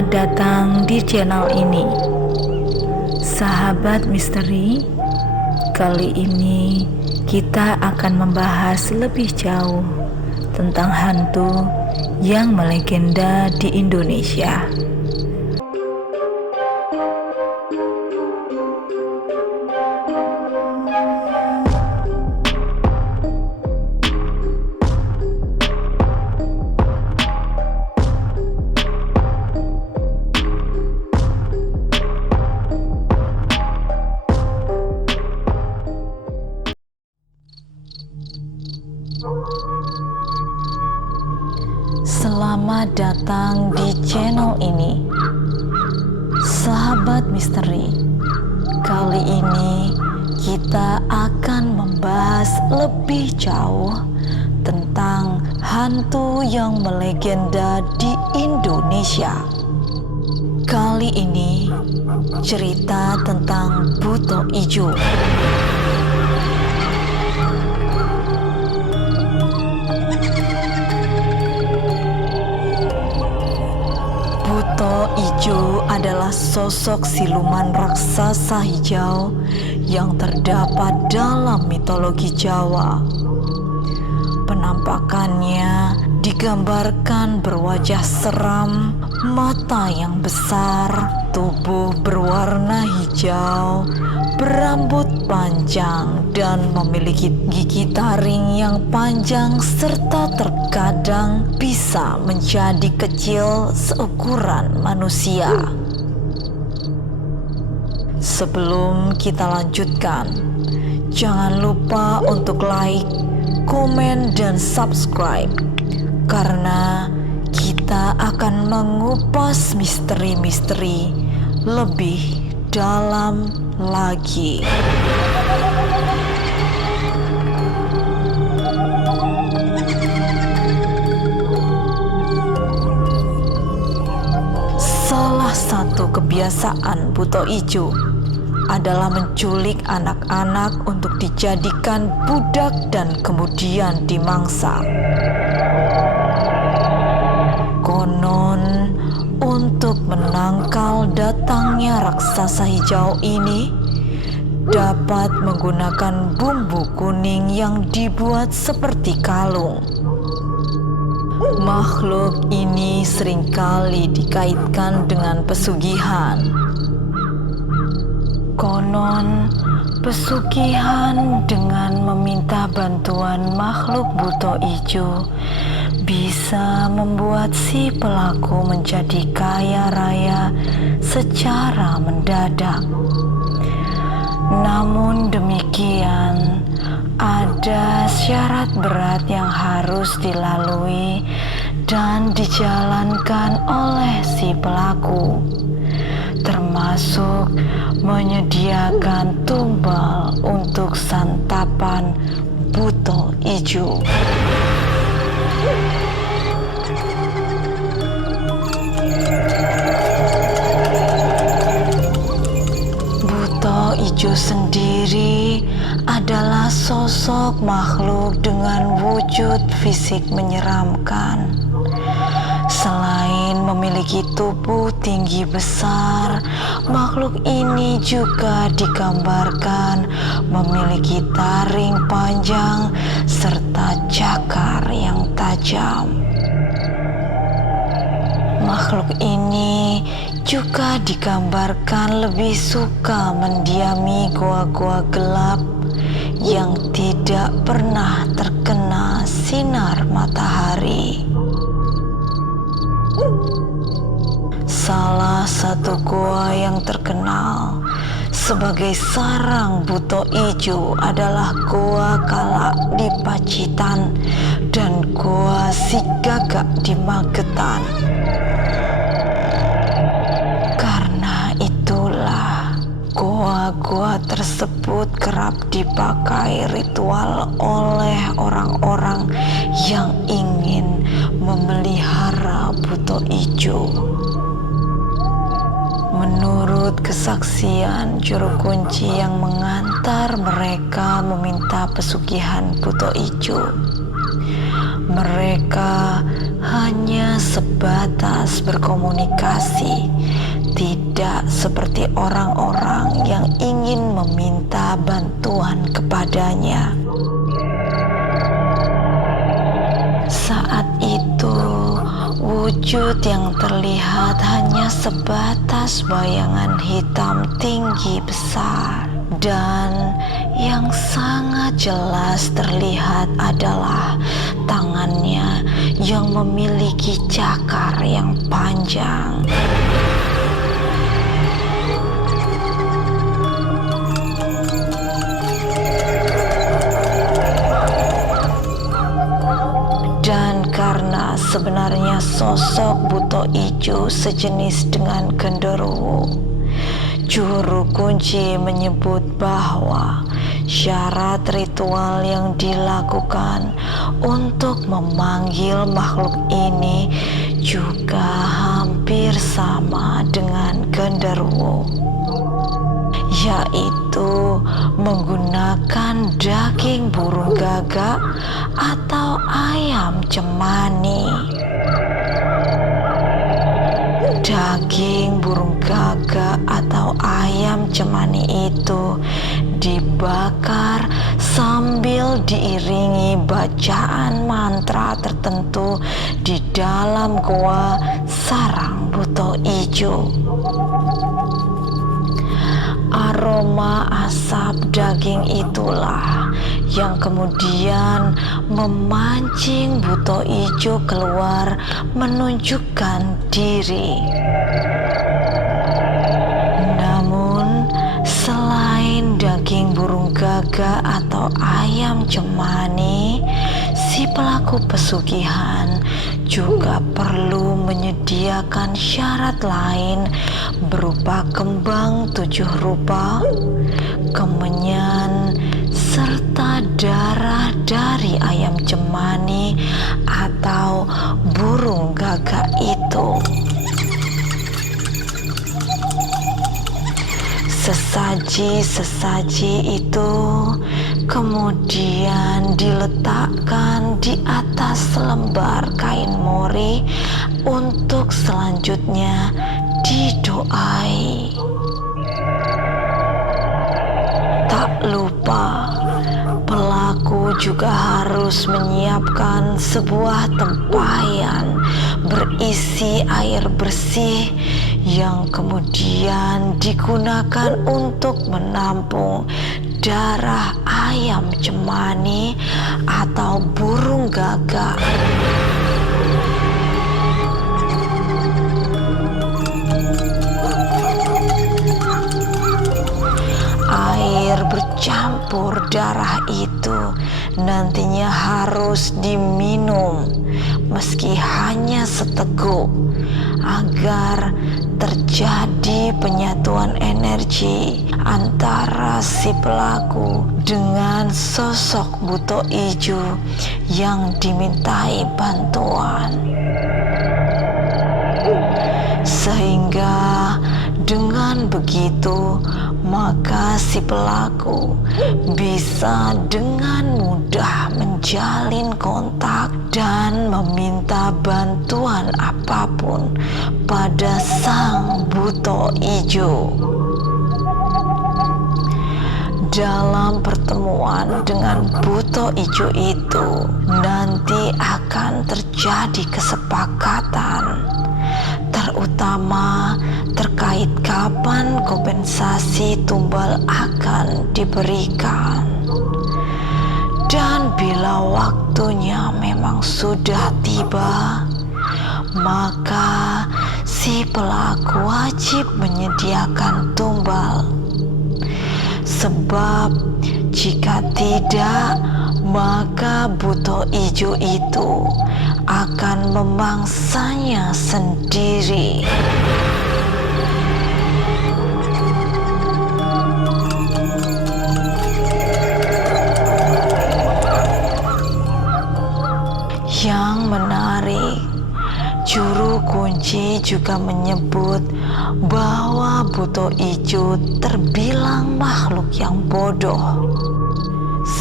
Selamat datang di channel ini, Sahabat Misteri. Kali ini kita akan membahas lebih jauh tentang hantu yang melegenda di Indonesia. Selamat datang di channel ini, Sahabat Misteri. Kali ini kita akan membahas lebih jauh tentang hantu yang melegenda di Indonesia. Kali ini cerita tentang Buto Ijo. Buto Ijo adalah sosok siluman raksasa hijau yang terdapat dalam mitologi Jawa. Penampakannya digambarkan berwajah seram, mata yang besar, tubuh berwarna hijau, berambut panjang, dan memiliki gigi taring yang panjang serta terkadang bisa menjadi kecil seukuran manusia. Sebelum kita lanjutkan, jangan lupa untuk like, komen, dan subscribe, karena kita akan mengupas misteri-misteri lebih dalam lagi. Salah satu kebiasaan Buto Ijo adalah menculik anak-anak untuk dijadikan budak dan kemudian dimangsa. Konon, untuk menangkal datangnya raksasa hijau ini, dapat menggunakan bumbu kuning yang dibuat seperti kalung. Makhluk ini seringkali dikaitkan dengan pesugihan. Konon, pesugihan dengan meminta bantuan makhluk Buto Ijo bisa membuat si pelaku menjadi kaya raya secara mendadak. Namun demikian, ada syarat berat yang harus dilalui dan dijalankan oleh si pelaku, termasuk menyediakan tumbal untuk santapan Buto Ijo. Buto Ijo sendiri adalah sosok makhluk dengan wujud fisik menyeramkan. Selain memiliki tubuh tinggi besar, makhluk ini juga digambarkan memiliki taring panjang serta cakar yang tajam. Makhluk ini juga digambarkan lebih suka mendiami goa-goa gelap yang tidak pernah terkena sinar matahari. Salah satu goa yang terkenal sebagai sarang Buto Ijo adalah Goa Kalak di Pacitan dan Goa Si Gagak di Magetan. Karena itulah goa-goa tersebut kerap dipakai ritual oleh orang-orang yang ingin memelihara Buto Ijo. Menurut kesaksian juru kunci yang mengantar mereka meminta pesugihan Buto Ijo, mereka hanya sebatas berkomunikasi, tidak seperti orang-orang yang ingin meminta bantuan kepadanya. Saat itu, wujud yang terlihat hanya sebatas bayangan hitam tinggi besar, dan yang sangat jelas terlihat adalah tangannya yang memiliki cakar yang panjang. Dan karena sebenarnya sosok buto ijo sejenis dengan genderuwo, juru kunci menyebut bahwa syarat ritual yang dilakukan untuk memanggil makhluk ini juga hampir sama dengan genderuwo, yaitu menggunakan daging burung gagak atau ayam cemani. Daging burung gagak atau ayam cemani itu dibakar sambil diiringi bacaan mantra tertentu di dalam goa sarang buto ijo. Aroma asap daging itulah yang kemudian memancing buto ijo keluar menunjukkan diri. Namun, selain daging burung gagak atau ayam cemani, si pelaku pesugihan juga perlu menyediakan syarat lain berupa kembang 7 rupa, kemenyan, serta darah dari ayam cemani atau burung gagak itu. Sesaji-sesaji itu kemudian diletakkan di atas selembar kain mori untuk selanjutnya didoai. Tak lupa, pelaku juga harus menyiapkan sebuah tempayan berisi air bersih yang kemudian digunakan untuk menampung darah ayam cemani atau burung gagak. Air bercampur darah itu nantinya harus diminum meski hanya seteguk agar terjadi penyatuan energi antara si pelaku dengan sosok buto ijo yang dimintai bantuan. Sehingga dengan begitu, maka si pelaku bisa dengan mudah menjalin kontak dan meminta bantuan apapun pada sang buto ijo. Dalam pertemuan dengan buto ijo itu nanti akan terjadi kesepakatan, terutama terkait kapan kompensasi tumbal akan diberikan. Dan bila waktunya memang sudah tiba, maka si pelaku wajib menyediakan tumbal. Sebab jika tidak, maka buto ijo itu akan memangsanya sendiri. Yang menarik, juru kunci juga menyebut bahwa buto ijo terbilang makhluk yang bodoh,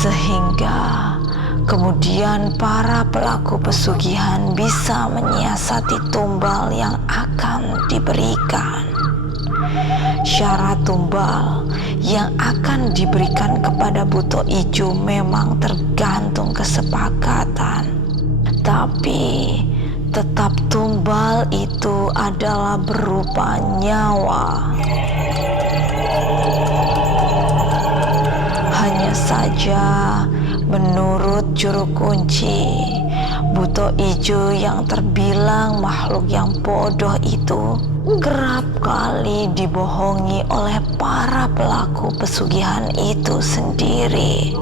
sehingga Kemudian para pelaku pesugihan bisa menyiasati tumbal yang akan diberikan. Syarat tumbal yang akan diberikan kepada Buto Ijo memang tergantung kesepakatan. Tapi tetap tumbal itu adalah berupa nyawa. Hanya saja menurut juru kunci, Buto Ijo yang terbilang makhluk yang bodoh itu kerap kali dibohongi oleh para pelaku pesugihan itu sendiri.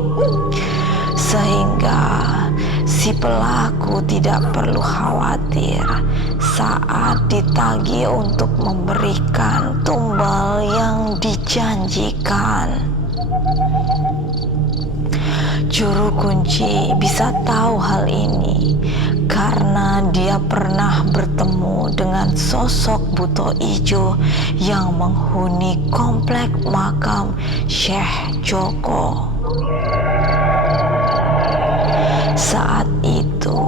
Sehingga si pelaku tidak perlu khawatir saat ditagih untuk memberikan tumbal yang dijanjikan. Juru kunci bisa tahu hal ini karena dia pernah bertemu dengan sosok Buto Ijo yang menghuni komplek makam Syekh Joko. Saat itu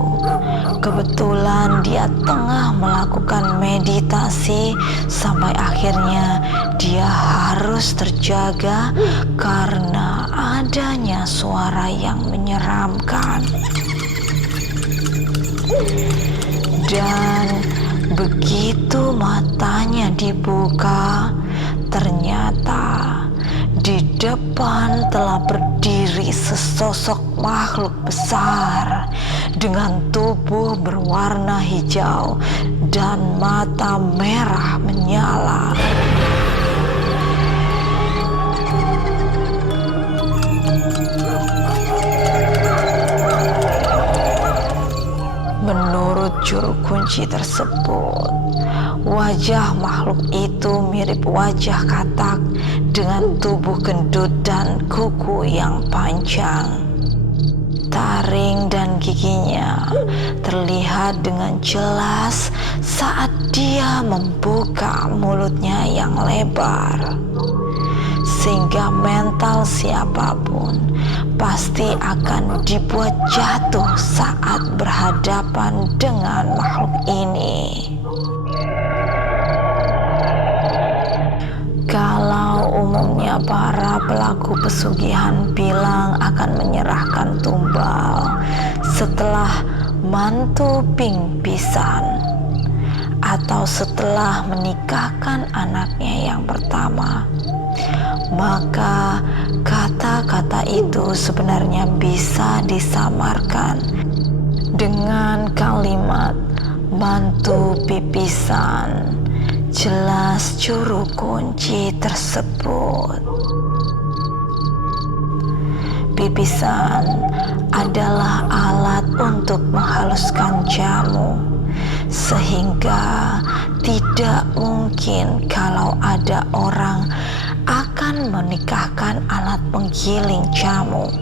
kebetulan dia tengah melakukan meditasi sampai akhirnya dia harus terjaga karena adanya suara yang menyeramkan. Dan begitu matanya dibuka, ternyata di depan telah berdiri sesosok makhluk besar dengan tubuh berwarna hijau dan mata merah menyala. Menurut juru kunci tersebut, wajah makhluk itu mirip wajah katak dengan tubuh gendut dan kuku yang panjang. Taring dan giginya terlihat dengan jelas saat dia membuka mulutnya yang lebar, sehingga mental siapapun pasti akan dibuat jatuh saat berhadapan dengan makhluk ini. Kalau umumnya para pelaku pesugihan bilang akan menyerahkan tumbal setelah mantu pingpisan atau setelah menikahkan anaknya yang pertama, maka kata-kata itu sebenarnya bisa disamarkan dengan kalimat mantu pipisan. Jelas juru kunci tersebut. Pipisan adalah alat untuk menghaluskan jamu, sehingga tidak mungkin kalau ada orang akan menikahkan alat penggiling jamu.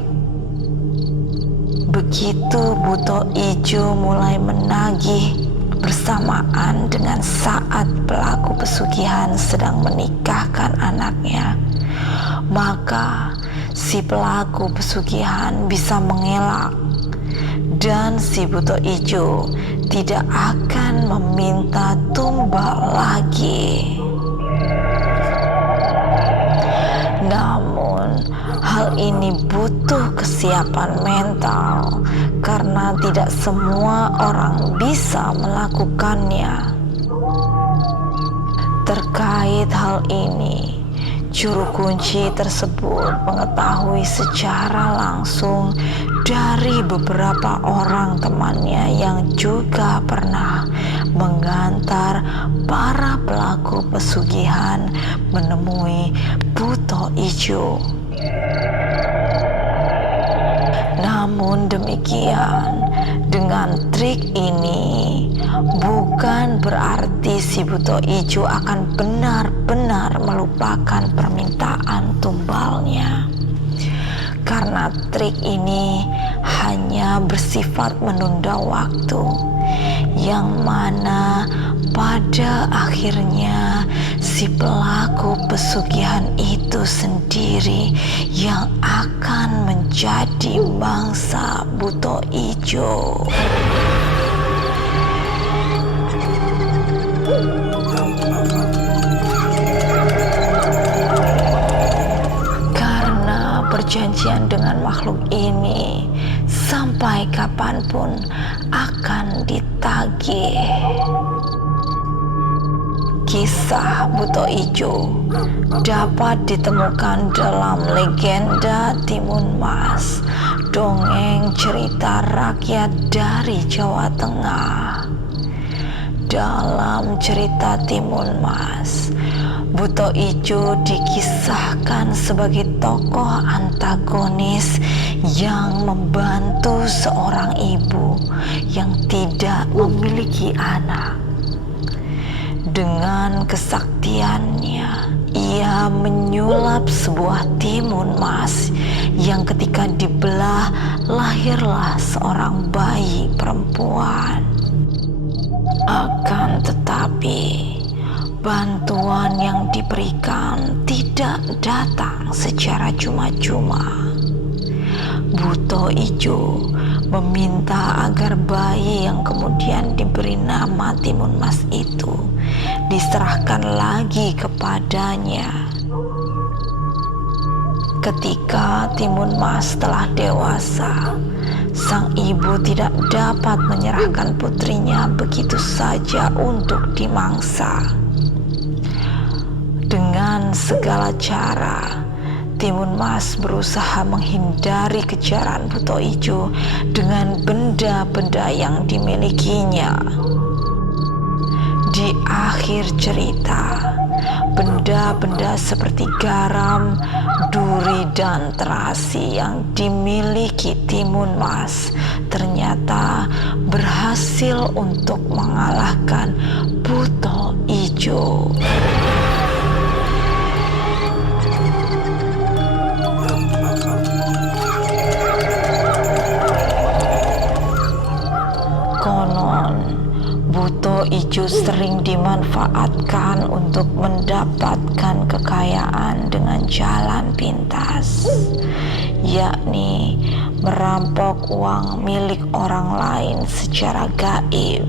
Begitu Buto Ijo mulai menagih bersamaan dengan saat pelaku pesugihan sedang menikahkan anaknya, maka si pelaku pesugihan bisa mengelak dan si Buto Ijo tidak akan meminta tumbal lagi. Namun hal ini butuh kesiapan mental karena tidak semua orang bisa melakukannya. Terkait hal ini, juru kunci tersebut mengetahui secara langsung dari beberapa orang temannya yang juga pernah mengantar para pelaku pesugihan menemui Buto Ijo. Namun demikian, dengan trik ini bukan berarti si Buto Ijo akan benar-benar melupakan permintaan tumbalnya. Karena trik ini hanya bersifat menunda waktu, yang mana pada akhirnya si pelaku pesugihan itu sendiri yang akan menjadi mangsa buto ijo. Karena perjanjian dengan makhluk ini sampai kapanpun akan ditagih. Kisah buto ijo dapat ditemukan dalam legenda Timun Mas, dongeng cerita rakyat dari Jawa Tengah. Dalam cerita Timun Mas, buto ijo dikisahkan sebagai tokoh antagonis yang membantu seorang ibu yang tidak memiliki anak. Dengan kesaktiannya, ia menyulap sebuah timun mas yang ketika dibelah lahirlah seorang bayi perempuan. Akan tetapi, bantuan yang diberikan tidak datang secara cuma-cuma. Buto ijo meminta agar bayi yang kemudian diberi nama Timun Mas itu diserahkan lagi kepadanya. Ketika Timun Mas telah dewasa, sang ibu tidak dapat menyerahkan putrinya begitu saja untuk dimangsa. Dengan segala cara, Timun Mas berusaha menghindari kejaran buto ijo dengan benda-benda yang dimilikinya. Di akhir cerita, benda-benda seperti garam, duri, dan terasi yang dimiliki Timun Mas ternyata berhasil untuk mengalahkan buto ijo. Konon, buto ijo sering dimanfaatkan untuk mendapatkan kekayaan dengan jalan pintas, yakni merampok uang milik orang lain secara gaib.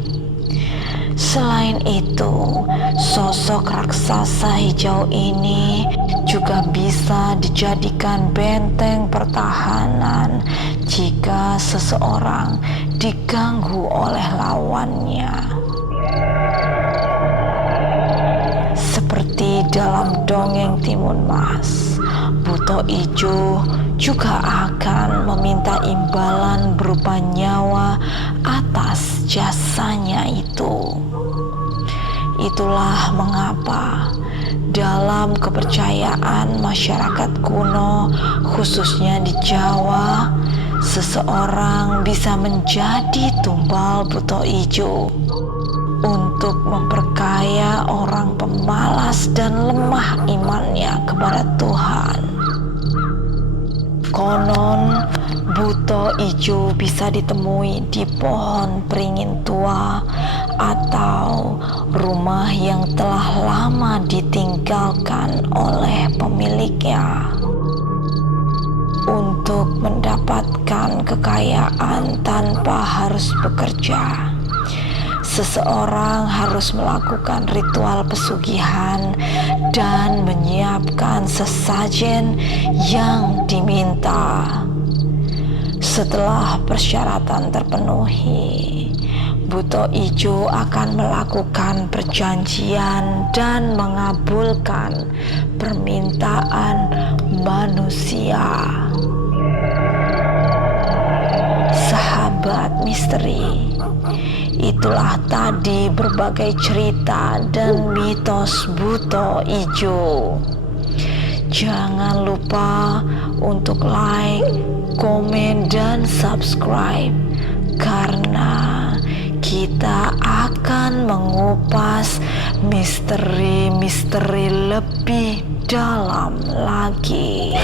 Selain itu, sosok raksasa hijau ini juga bisa dijadikan benteng pertahanan jika seseorang diganggu oleh lawannya. Seperti dalam dongeng Timun Mas, buto ijo juga akan meminta imbalan berupa nyawa atas jasanya itu. Itulah mengapa dalam kepercayaan masyarakat kuno, khususnya di Jawa, seseorang bisa menjadi tumbal buto ijo untuk memperkaya orang pemalas dan lemah imannya kepada Tuhan. Konon, buto ijo bisa ditemui di pohon beringin tua atau rumah yang telah lama ditinggalkan oleh pemiliknya. Untuk mendapatkan kekayaan tanpa harus bekerja, seseorang harus melakukan ritual pesugihan dan menyiapkan sesajen yang diminta. Setelah persyaratan terpenuhi, buto ijo akan melakukan perjanjian dan mengabulkan permintaan manusia. Sahabat misteri, itulah tadi berbagai cerita dan mitos buto ijo. Jangan lupa untuk like, komen, dan subscribe karena kita akan mengupas misteri-misteri lebih dalam lagi.